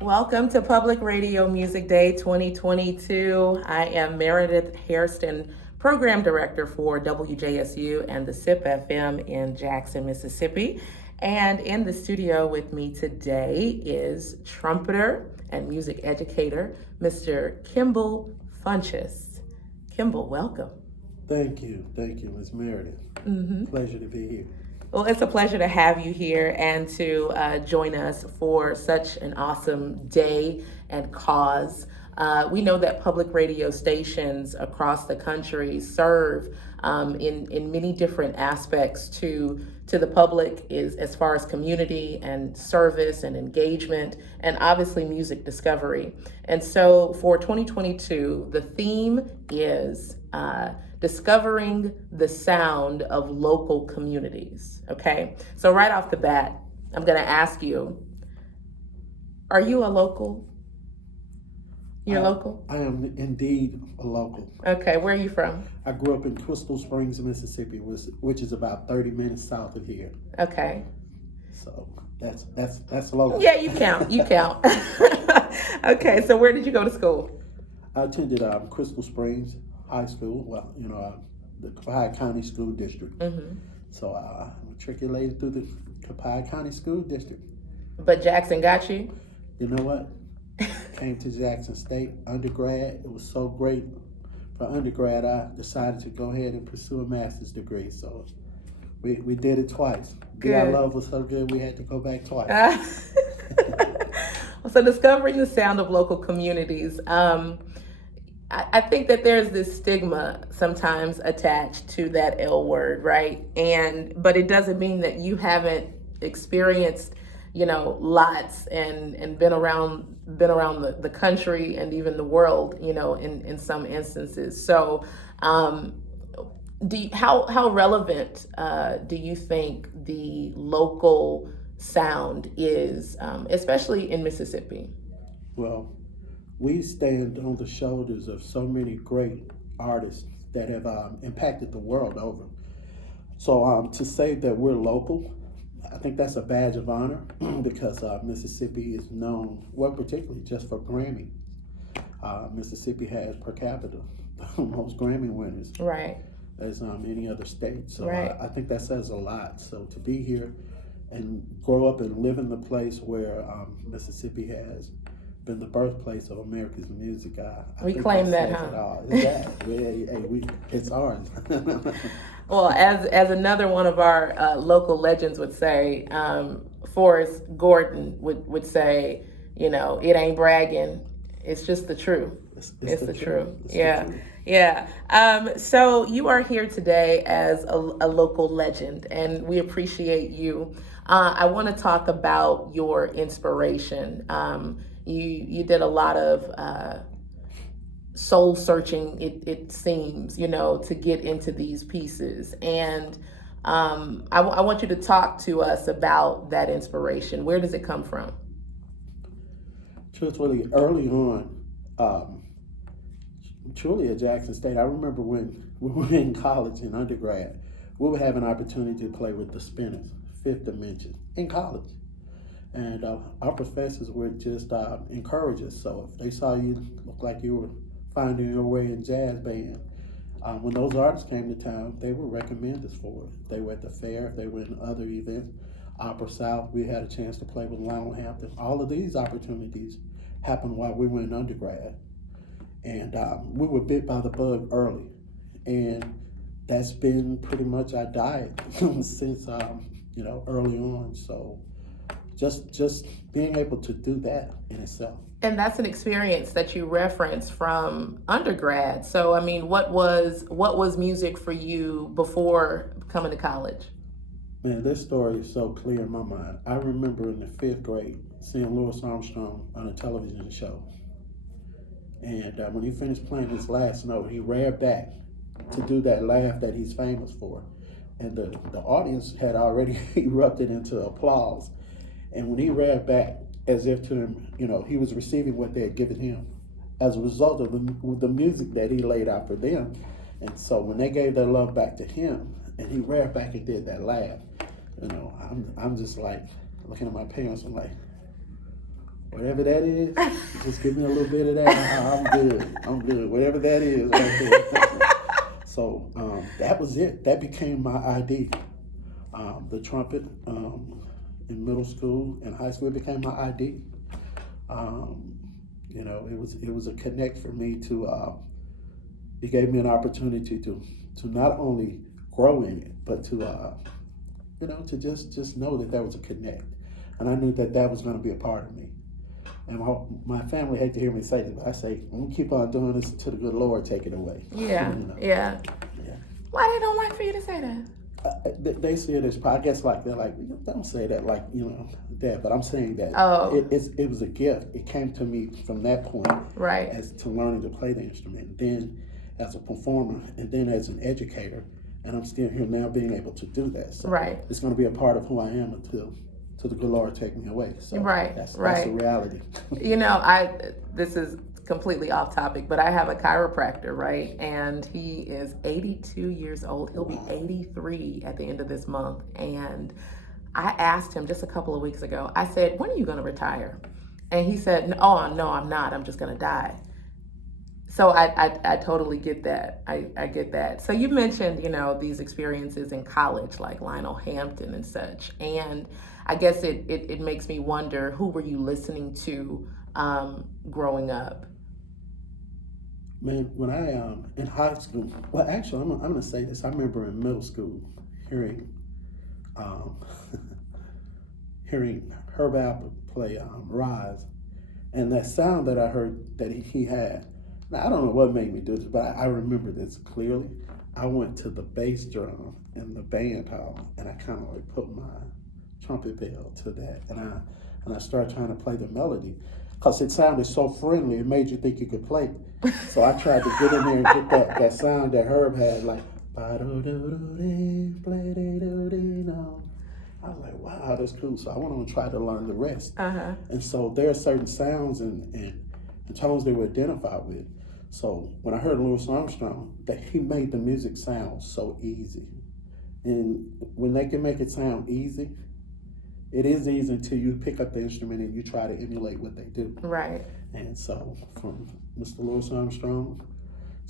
Welcome to Public Radio Music Day 2022. I am Meredith Hairston, Program Director for WJSU and the Sipp FM in Jackson, Mississippi. And in the studio with me today is trumpeter and music educator, Mr. Kimble Funchess. Kimble, welcome. Thank you, Ms. Meredith. Pleasure to be here. Well, it's a pleasure to have you here and to join us for such an awesome day and cause. We know that public radio stations across the country serve in many different aspects to the public, is as far as community and service and engagement and obviously music discovery. And so for 2022, the theme is discovering the sound of local communities, okay? So right off the bat, I'm gonna ask you, are you a local? You're local? I am indeed a local. Okay, where are you from? I grew up in Crystal Springs, Mississippi, which is about 30 minutes south of here. Okay. So that's local. Yeah, you count. Okay, so where did you go to school? I attended Crystal Springs High School, the Copiah County School District. So I matriculated through the Copiah County School District. But Jackson got you? You know what? Came to Jackson State undergrad. It was so great. For undergrad, I decided to go ahead and pursue a master's degree. So we did it twice. Our love was so good, we had to go back twice. So discovering the sound of local communities. I think that there's this stigma sometimes attached to that L word, right? But it doesn't mean that you haven't experienced, lots and been around the country and even the world, in some instances. So, how relevant do you think the local sound is, especially in Mississippi? Well, we stand on the shoulders of so many great artists that have impacted the world over. So to say that we're local, I think that's a badge of honor because Mississippi is known, well, particularly just for Grammy. Mississippi has per capita the most Grammy winners, right, as any other state. So right. I think that says a lot. So to be here and grow up and live in the place where Mississippi has been the birthplace of America's music. We think claim that, huh? It's ours. Well, as another one of our local legends would say, Forrest Gordon would say, it ain't bragging, it's just the truth. It's the truth. Yeah. So you are here today as a local legend, and we appreciate you. I want to talk about your inspiration. You did a lot of soul searching, it seems, to get into these pieces. And I want you to talk to us about that inspiration. Where does it come from? Truthfully, early on, truly at Jackson State, I remember when we were in college, in undergrad, we would have an opportunity to play with the Spinners, Fifth Dimension, in college. And our professors would just encourage us. So if they saw you look like you were finding your way in jazz band, when those artists came to town, they would recommend us for it. If they were at the fair, if they were in other events, Opera South, we had a chance to play with Lionel Hampton. All of these opportunities happened while we were in undergrad. And we were bit by the bug early. And that's been pretty much our diet since, early on. So just being able to do that in itself. And that's an experience that you referenced from undergrad. So, I mean, what was music for you before coming to college? Man, this story is so clear in my mind. I remember in the 5th grade seeing Louis Armstrong on a television show. And when he finished playing his last note, he ran back to do that laugh that he's famous for. And the audience had already erupted into applause. And when he ran back as if to him, he was receiving what they had given him as a result of the music that he laid out for them. And so when they gave their love back to him, and he ran back and did that laugh, I'm just like looking at my parents. I'm like, whatever that is, just give me a little bit of that. I'm good. Whatever that is, right there. So that was it. That became my ID. The trumpet in middle school and high school, it became my ID. It was a connect for me to. It gave me an opportunity to not only grow in it, but to just know that there was a connect, and I knew that was going to be a part of me. And my family hate to hear me say this, but I say, I'm going to keep on doing this until the good Lord take it away. Yeah. Why they don't like for you to say that? They see it as, I guess, like, they're like, don't say that, like, that. But I'm saying that it was a gift. It came to me from that point, right, as to learning to play the instrument, then as a performer, and then as an educator. And I'm still here now being able to do that. So right. It's going to be a part of who I am until the good Lord take me away. So right. That's the reality. This is completely off topic, but I have a chiropractor, right? And he is 82 years old. He'll be 83 at the end of this month. And I asked him just a couple of weeks ago, I said, when are you going to retire? And he said, oh, no, I'm not. I'm just going to die. So I totally get that. I get that. So you mentioned, these experiences in college, like Lionel Hampton and such. And I guess it makes me wonder, who were you listening to growing up? Man, when I in high school, well, actually, I'm gonna say this. I remember in middle school hearing hearing Herb Alpert play Rise, and that sound that I heard that he had. Now, I don't know what made me do this, but I remember this clearly. I went to the bass drum in the band hall, and I kind of like put my trumpet bell to that, and I started trying to play the melody, because it sounded so friendly, it made you think you could play. So I tried to get in there and get that sound that Herb had, like, I was like, wow, that's cool. So I went on and tried to learn the rest. Uh-huh. And so there are certain sounds and tones they were identified with. So when I heard Louis Armstrong, that he made the music sound so easy. And when they can make it sound easy, it is easy until you pick up the instrument and you try to emulate what they do. Right. And so from Mr. Louis Armstrong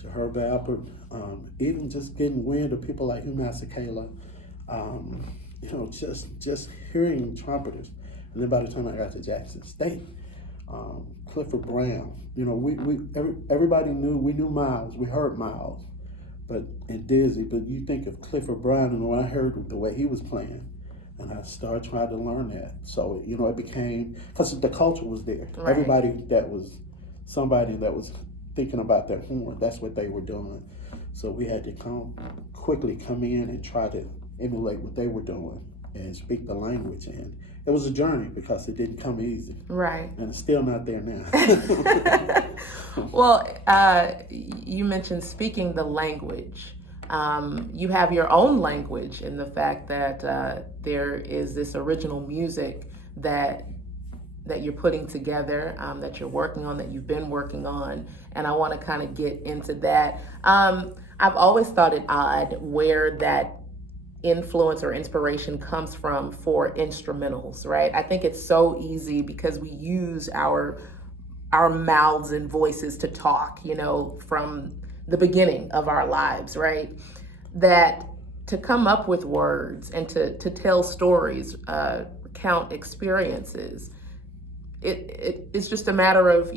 to Herb Alpert, even just getting wind of people like Hugh Masekela, just hearing trumpeters. And then by the time I got to Jackson State, Clifford Brown, everybody we knew Miles, we heard Miles, and Dizzy, but you think of Clifford Brown, and when I heard the way he was playing, and I started trying to learn that. So, it became, because the culture was there. Right. Everybody that was somebody that was thinking about their horn, that's what they were doing. So we had to quickly come in and try to emulate what they were doing and speak the language. And it was a journey because it didn't come easy. Right. And it's still not there now. Well, you mentioned speaking the language. You have your own language in the fact that there is this original music that you're putting together, that you're working on, that you've been working on, and I want to kind of get into that. I've always thought it odd where that influence or inspiration comes from for instrumentals, right? I think it's so easy because we use our mouths and voices to talk, from the beginning of our lives, right? That to come up with words and to tell stories, recount experiences, it's just a matter of,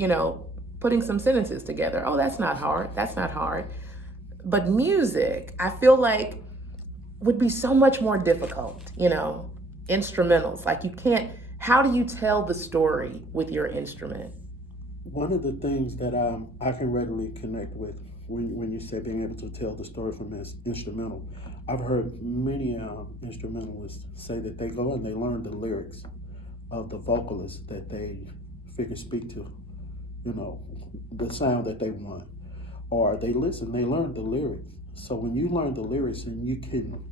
putting some sentences together. Oh, that's not hard. That's not hard. But music, I feel like, would be so much more difficult, instrumentals. Like how do you tell the story with your instrument? One of the things that I can readily connect with when you say being able to tell the story from this instrumental, I've heard many instrumentalists say that they go and they learn the lyrics of the vocalists that they figure speak to, the sound that they want. Or they learn the lyrics. So when you learn the lyrics and you can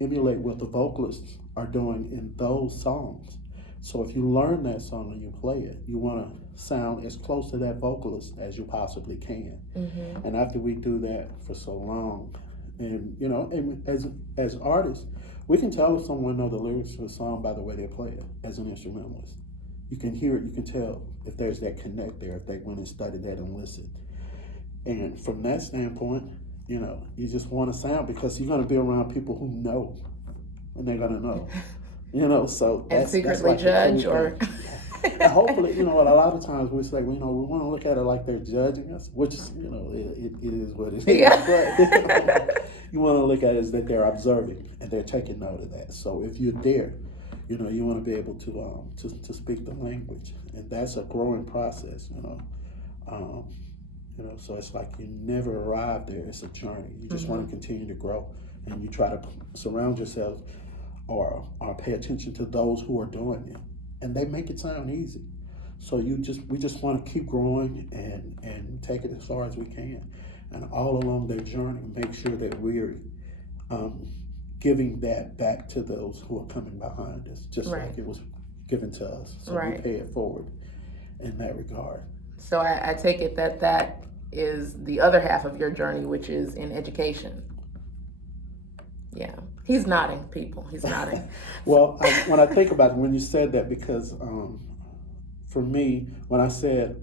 emulate what the vocalists are doing in those songs, So if you learn that song and you play it, you want to sound as close to that vocalist as you possibly can. Mm-hmm. And after we do that for so long, and and as artists, we can tell if someone know the lyrics to a song by the way they play it as an instrumentalist. You can hear it, you can tell if there's that connect there, if they went and studied that and listened. And from that standpoint, you just want to sound, because you're going to be around people who know, and they're going to know. So and that's secretly like judge cool or and hopefully, a lot of times we say, we want to look at it like they're judging us, which it is what it is. Yeah. But you want to look at it as that they're observing and they're taking note of that. So if you're there, you want to be able to speak the language, and that's a growing process. So it's like you never arrive there. It's a journey. You just want to continue to grow, and you try to surround yourself or pay attention to those who are doing it, and they make it sound easy. So we just want to keep growing and take it as far as we can, and all along their journey, make sure that we're giving that back to those who are coming behind us, just Right. like it was given to us. So Right. we pay it forward in that regard. So I take it that is the other half of your journey, which is in education. Yeah. He's nodding, people. He's nodding. Well, when I think about it, when you said that, because for me, when I said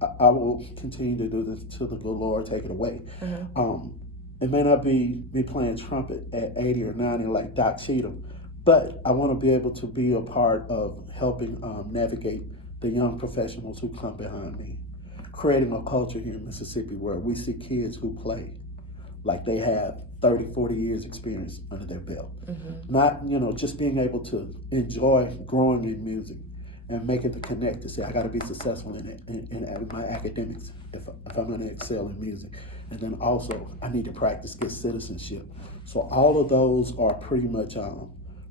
I will continue to do this till the good Lord take it away, it may not be me playing trumpet at 80 or 90 like Doc Cheatham, but I want to be able to be a part of helping navigate the young professionals who come behind me, creating a culture here in Mississippi where we see kids who play like they have 30, 40 years experience under their belt. Not, just being able to enjoy growing in music and making the connect to say, I got to be successful in it, in my academics if I'm going to excel in music. And then also, I need to practice, get citizenship. So all of those are pretty much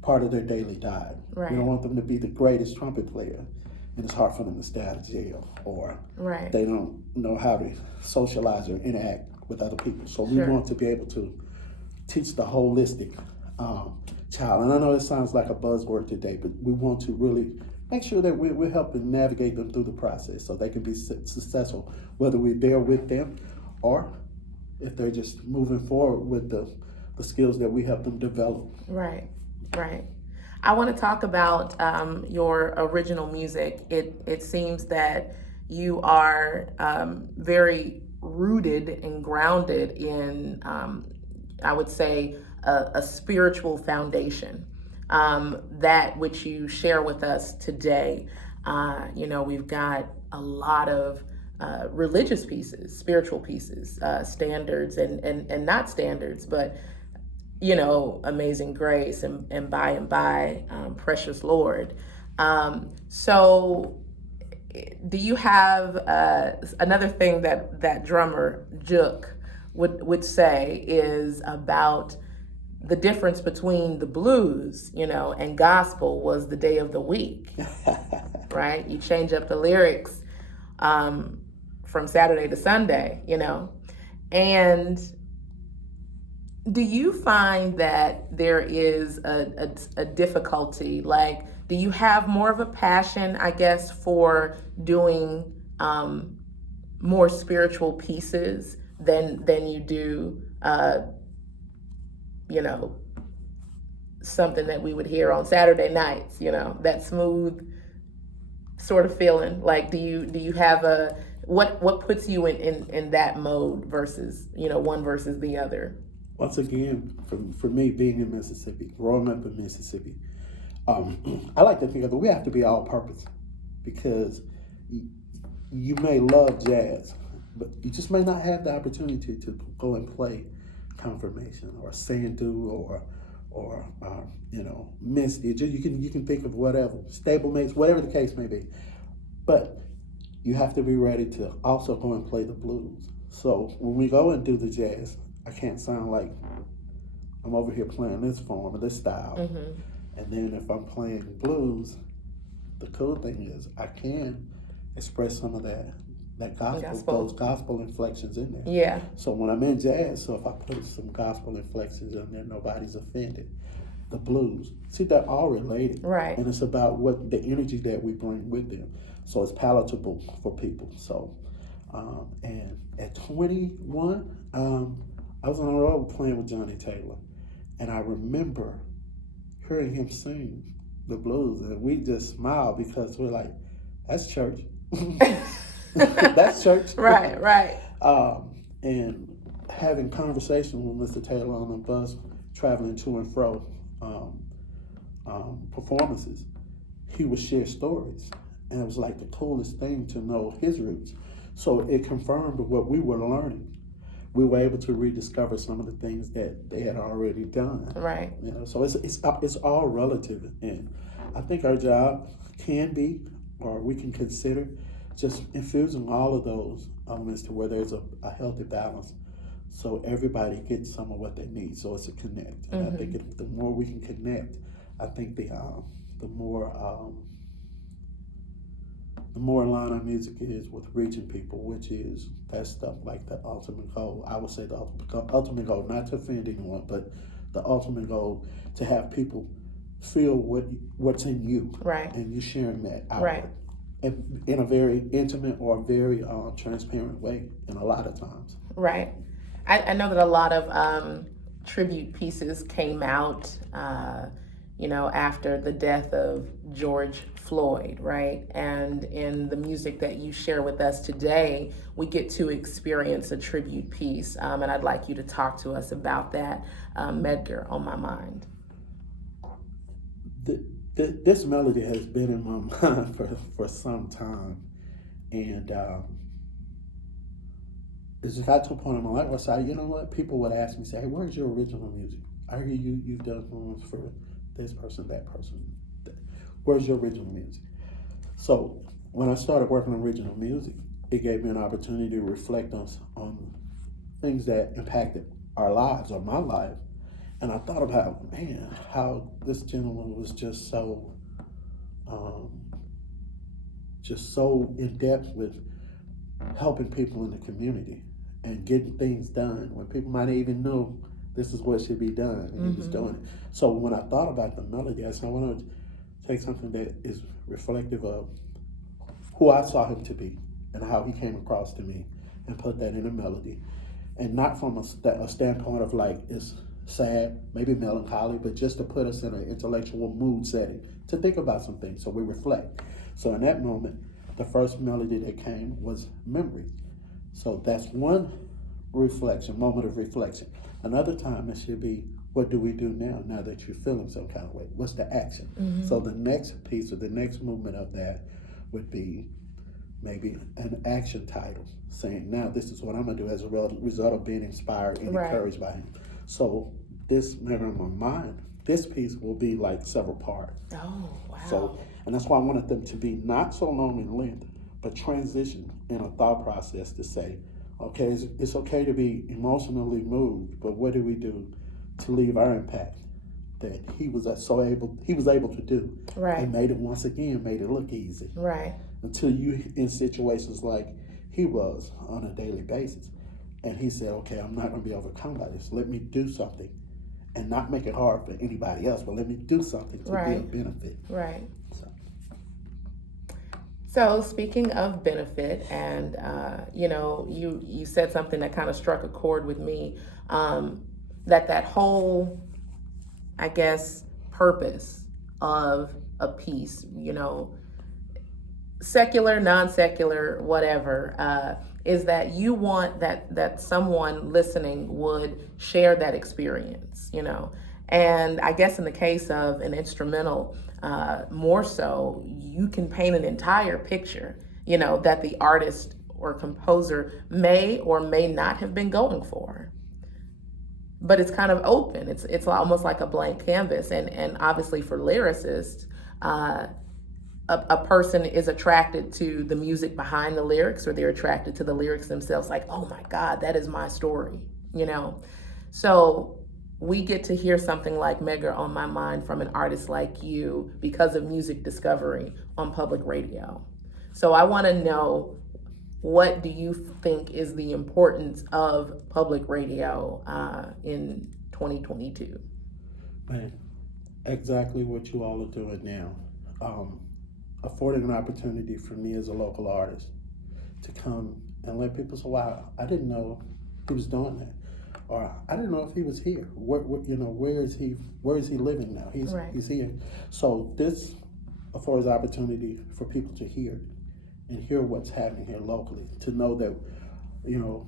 part of their daily diet. Right. We don't want them to be the greatest trumpet player, and it's hard for them to stay out of jail, or Right. they don't know how to socialize or interact with other people. So we want to be able to teach the holistic child. And I know it sounds like a buzzword today, but we want to really make sure that we're helping navigate them through the process so they can be successful, whether we're there with them or if they're just moving forward with the skills that we help them develop. Right. I want to talk about your original music. It seems that you are very rooted and grounded in, I would say, a spiritual foundation, that which you share with us today. We've got a lot of religious pieces, spiritual pieces, standards and not standards, but Amazing Grace and by Precious Lord. So do you have another thing that drummer Jook would say is about the difference between the blues, and gospel was the day of the week, right? You change up the lyrics from Saturday to Sunday, and do you find that there is a difficulty? Like, do you have more of a passion, I guess, for doing more spiritual pieces than you do, something that we would hear on Saturday nights? That smooth sort of feeling. Like, do you have what puts you in that mode versus one versus the other? Once again, for me, being in Mississippi, growing up in Mississippi, I like to think of it, we have to be all-purpose, because you may love jazz, but you just may not have the opportunity to go and play confirmation or sandu or miss. You can think of whatever, stablemates, whatever the case may be, but you have to be ready to also go and play the blues. So when we go and do the jazz, I can't sound like I'm over here playing this form or this style. And then if I'm playing blues, the cool thing is I can express some of that gospel, those gospel inflections in there. Yeah. So when I'm in jazz, so if I put some gospel inflections in there, nobody's offended. the blues. See, they're all related. Right. And it's about what the energy that we bring with them. So it's palatable for people. So, and at 21, I was on the road playing with Johnny Taylor. And I remember hearing him sing the blues. And we just smiled because we're like, that's church. That's church. Right. And having conversation with Mr. Taylor on the bus, traveling to and fro performances, he would share stories. And it was like the coolest thing to know his roots. So it confirmed what we were learning. We were able to rediscover some of the things that they had already done. Right. You know, so it's all relative. And I think our job can be, or we can consider, just infusing all of those elements to where there's a healthy balance, so everybody gets some of what they need. So it's a connect. And I think the more we can connect, I think the more aligned our music is with reaching people, which is that stuff like the ultimate goal. I would say the ultimate goal, not to offend anyone, but the ultimate goal to have people feel what's in you, right, and you sharing that out, right, in a very intimate or very transparent way, and a lot of times. Right. I know that a lot of tribute pieces came out, after the death of George Floyd, right? And in the music that you share with us today, we get to experience a tribute piece. And I'd like you to talk to us about that, Medgar on My Mind. This melody has been in my mind for some time. And it's just got to a point in my life where I said, you know what? People would ask me, say, hey, where's your original music? I hear you've done ones for this person, that person. Where's your original music? So when I started working on original music, it gave me an opportunity to reflect on things that impacted our lives or my life. And I thought about, man, how this gentleman was just so in depth with helping people in the community and getting things done when people might even know this is what should be done, and he was doing it. So when I thought about the melody, I said, I want to take something that is reflective of who I saw him to be and how he came across to me, and put that in a melody. And not from a standpoint of like, it's sad, maybe melancholy, but just to put us in an intellectual mood setting to think about some things, so we reflect. So in that moment, the first melody that came was Memory. So that's one moment of reflection. Another time it should be, what do we do now that you're feeling some kind of way? What's the action? So the next piece or the next movement of that would be maybe an action title, saying, now this is what I'm gonna do as a result of being inspired and encouraged by him. So this Memory on My Mind, this piece will be like several parts. Oh, wow. So, and that's why I wanted them to be not so long in length, but transition in a thought process to say, okay, it's okay to be emotionally moved, but what do we do to leave our impact that he was able to do? Right. And made it look easy. Right. Until you in situations like he was on a daily basis. And he said, okay, I'm not going to be overcome by this. Let me do something and not make it hard for anybody else, but let me do something to be of benefit. Right. So speaking of benefit, and you said something that kind of struck a chord with me, that whole, I guess, purpose of a piece, secular, non-secular, whatever, is that you want that someone listening would share that experience, And I guess in the case of an instrumental, more so, you can paint an entire picture, that the artist or composer may or may not have been going for. But it's kind of open. It's almost like a blank canvas. And obviously for lyricists, a person is attracted to the music behind the lyrics, or they're attracted to the lyrics themselves, like, oh my God, that is my story, So we get to hear something like Medgar on My Mind from an artist like you because of music discovery on public radio. So I want to know, what do you think is the importance of public radio in 2022? Man, exactly what you all are doing now. Um, Affording an opportunity for me as a local artist to come and let people say, "Wow, I didn't know he was doing that," or "I didn't know if he was here. Where is he? Where is he living now? Right. He's here." So this affords opportunity for people to hear and hear what's happening here locally. To know that, you know,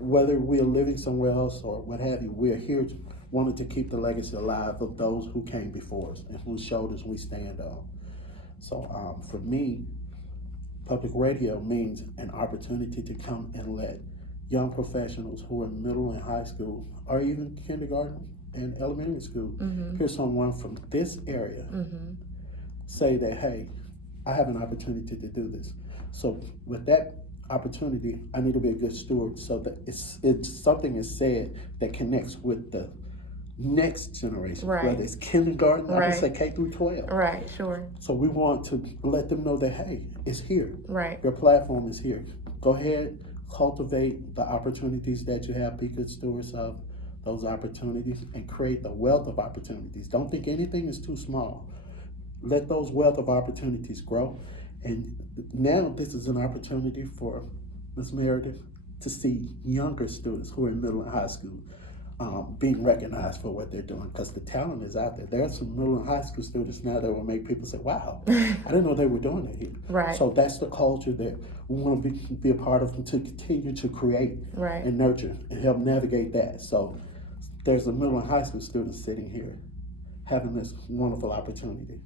whether we're living somewhere else or what have you, we're here wanting to keep the legacy alive of those who came before us and whose shoulders we stand on. So for me, public radio means an opportunity to come and let young professionals who are in middle and high school, or even kindergarten and elementary school, hear someone from this area say that, hey, I have an opportunity to do this. So with that opportunity, I need to be a good steward so that it's something is said that connects with the next generation, Right. whether it's kindergarten, I Right. would say K through 12. Right, sure. So we want to let them know that, hey, it's here. Right. Your platform is here. Go ahead, cultivate the opportunities that you have, be good stewards of those opportunities, and create the wealth of opportunities. Don't think anything is too small. Let those wealth of opportunities grow. And now this is an opportunity for Ms. Meredith to see younger students who are in middle and high school being recognized for what they're doing, because the talent is out there. There are some middle and high school students now that will make people say, wow, I didn't know they were doing that here. Right. So that's the culture that we want to be a part of and to continue to create Right. and nurture and help navigate that. So there's a middle and high school student sitting here having this wonderful opportunity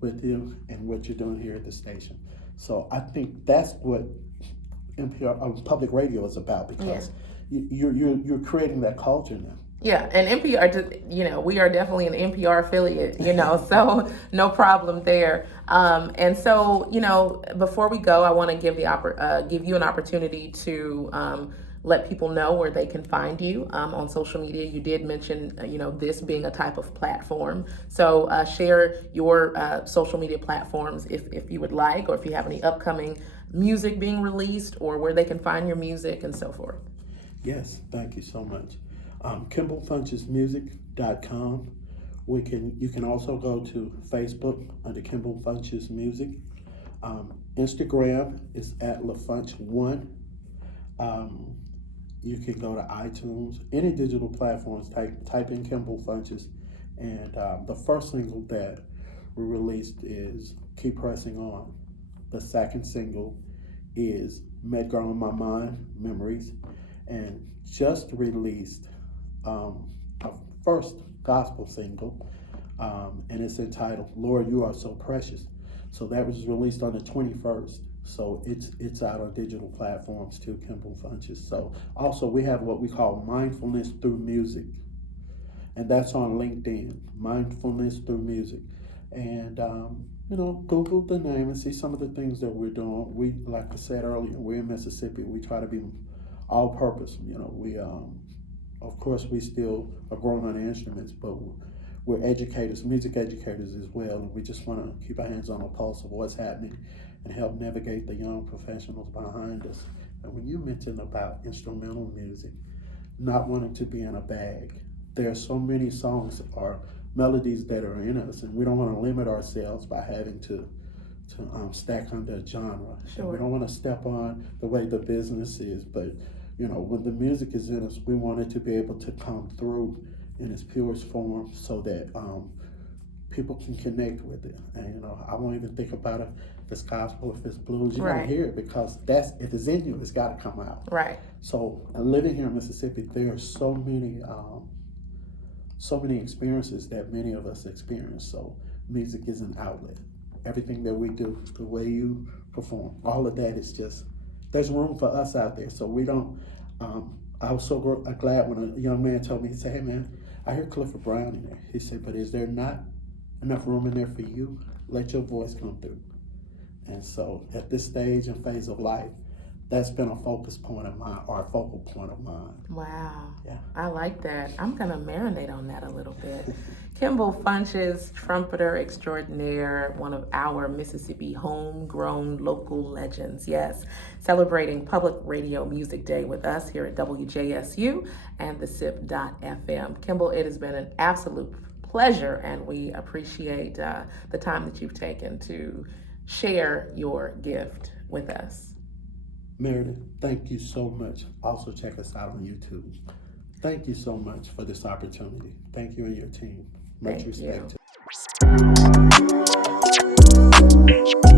with you and what you're doing here at the station. So I think that's what NPR public radio is about, because you're creating that culture now. Yeah, and NPR, we are definitely an NPR affiliate, so no problem there. And so, before we go, I want to give you an opportunity to let people know where they can find you on social media. You did mention, this being a type of platform. So share your social media platforms if you would like, or if you have any upcoming music being released, or where they can find your music and so forth. Yes, thank you so much. KimbleFunchessMusic.com. You can also go to Facebook under Kimble Funchess Music. Instagram is at LaFunch1. You can go to iTunes, any digital platforms, type in Kimble Funchess. And the first single that we released is Keep Pressing On. The second single is Homegrown in My Mind, Memories. And just released our first gospel single, and it's entitled Lord, You Are So Precious. So that was released on the 21st. So it's out on digital platforms too, Kimble Funchess. So also we have what we call Mindfulness Through Music, and that's on LinkedIn, Mindfulness Through Music. And Google the name and see some of the things that we're doing. We, like I said earlier, we're in Mississippi. We try to be all purpose. We of course we still are growing on instruments, but we're educators, music educators as well, and we just want to keep our hands on the pulse of what's happening and help navigate the young professionals behind us. And when you mentioned about instrumental music, not wanting to be in a bag, there are so many songs or melodies that are in us, and we don't want to limit ourselves by having to stack under a genre. Sure. And we don't want to step on the way the business is, but when the music is in us, we want it to be able to come through in its purest form so that people can connect with it. And I won't even think about it if it's gospel, if it's blues. You gotta hear it, because if it's in you, it's got to come out. Right. So living here in Mississippi, there are so many experiences that many of us experience. So music is an outlet. Everything that we do, the way you perform, all of that is just, there's room for us out there. So we don't, I was so glad when a young man told me, he said, hey man, I hear Clifford Brown in there. He said, but is there not enough room in there for you? Let your voice come through. And so at this stage and phase of life, that's been a focus point of mine, or a focal point of mine. Wow. Yeah. I like that. I'm going to marinate on that a little bit. Kimble Funchess, trumpeter extraordinaire, one of our Mississippi homegrown local legends. Yes, celebrating Public Radio Music Day with us here at WJSU and the Sipp FM. Kimble, it has been an absolute pleasure, and we appreciate the time that you've taken to share your gift with us. Meredith, thank you so much. Also, check us out on YouTube. Thank you so much for this opportunity. Thank you and your team. Much Thank respect. you.